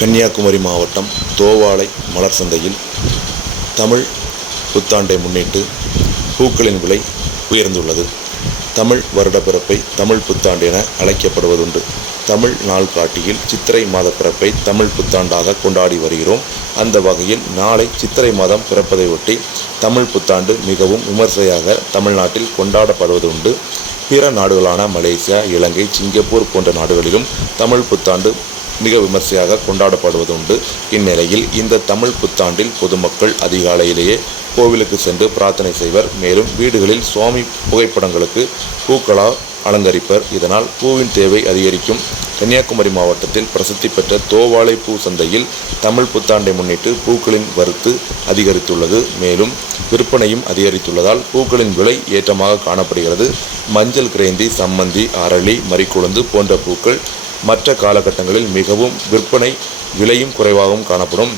கன்னியாகுமரி மாவட்டம் தோவாளை மலர் சந்தையில் தமிழ் புத்தாண்டை முன்னிட்டு பூக்களின் விலை உயர்ந்துள்ளது. தமிழ் வருடப்பிறப்பை தமிழ் புத்தாண்டு என அழைக்கப்படுவதுண்டு. தமிழ் நாள் காட்டியில் சித்திரை மாத பிறப்பை தமிழ் புத்தாண்டாக கொண்டாடி வருகிறோம். அந்த வகையில் நாளை சித்திரை மாதம் பிறப்பதை ஒட்டி தமிழ் புத்தாண்டு மிகவும் விமர்சையாக தமிழ்நாட்டில் கொண்டாடப்படுவதுண்டு. பிற நாடுகளான மலேசியா இலங்கை சிங்கப்பூர் போன்ற நாடுகளிலும் தமிழ் புத்தாண்டு மிக விமர்சையாக கொண்டாடப்படுவதுண்டு. இந்நிலையில் இந்த தமிழ் புத்தாண்டில் பொதுமக்கள் அதிகாலையிலேயே கோவிலுக்கு சென்று பிரார்த்தனை செய்வர். மேலும் வீடுகளில் சுவாமி புகைப்படங்களுக்கு பூக்களால் அலங்கரிப்பர். இதனால் பூவின் தேவை அதிகரிக்கும். கன்னியாகுமரி மாவட்டத்தில் பிரசித்தி பெற்ற தோவாளை பூ சந்தையில் தமிழ் புத்தாண்டை முன்னிட்டு பூக்களின் வறுத்து அதிகரித்துள்ளது. மேலும் விற்பனையும் அதிகரித்துள்ளதால் பூக்களின் விலை ஏற்றமாக காணப்படுகிறது. மஞ்சள் கிரேந்தி சம்மந்தி அரளி மறிக்குழுந்து போன்ற பூக்கள் மற்ற காலகட்டங்களில் மிகவும் விற்பனை விலையும் குறைவாகவும் காணப்படும்.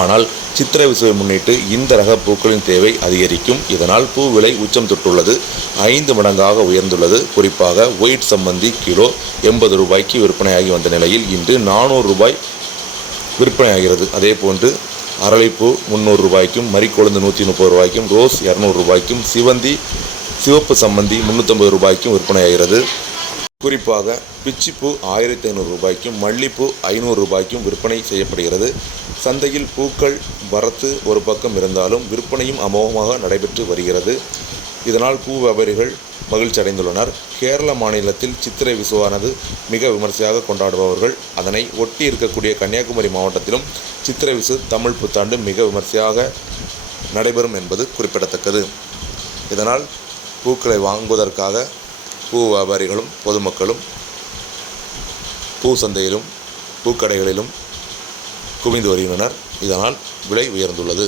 ஆனால் சித்திரை விசுவை முன்னிட்டு இந்த ரக பூக்களின் தேவை அதிகரிக்கும். இதனால் பூ விலை உச்சம் தொட்டுள்ளது. ஐந்து மடங்காக உயர்ந்துள்ளது. குறிப்பாக ஒயிட் சம்மந்தி கிலோ எண்பது ரூபாய்க்கு விற்பனையாகி வந்த நிலையில் இன்று நானூறு ரூபாய் விற்பனையாகிறது. அதே போன்று அரளிப்பூ முந்நூறு ரூபாய்க்கும் மறிக்கொழுந்து நூற்றி முப்பது ரூபாய்க்கும் ரோஸ் இரநூறு ரூபாய்க்கும் சிவந்தி சிவப்பு சம்மந்தி முந்நூற்றம்பது ரூபாய்க்கும் விற்பனையாகிறது. குறிப்பாக பிச்சிப்பூ ஆயிரத்தி ஐநூறு ரூபாய்க்கும் மல்லிப்பூ ஐநூறு ரூபாய்க்கும் விற்பனை செய்யப்படுகிறது. சந்தையில் பூக்கள் வரத்து ஒரு பக்கம் இருந்தாலும் விற்பனையும் அமோகமாக நடைபெற்று வருகிறது. இதனால் பூ வியாபாரிகள் மகிழ்ச்சி அடைந்துள்ளனர். கேரள மாநிலத்தில் சித்திரை விசுவானது மிக விமர்சையாக கொண்டாடுபவர்கள். அதனை ஒட்டி இருக்கக்கூடிய கன்னியாகுமரி மாவட்டத்திலும் சித்திரை விசு தமிழ் புத்தாண்டு மிக விமர்சையாக நடைபெறும் என்பது குறிப்பிடத்தக்கது. இதனால் பூக்களை வாங்குவதற்காக பூ வியாபாரிகளும் பொதுமக்களும் பூ சந்தையிலும் பூக்கடைகளிலும் குவிந்து வருகின்றனர். இதனால் விலை உயர்ந்துள்ளது.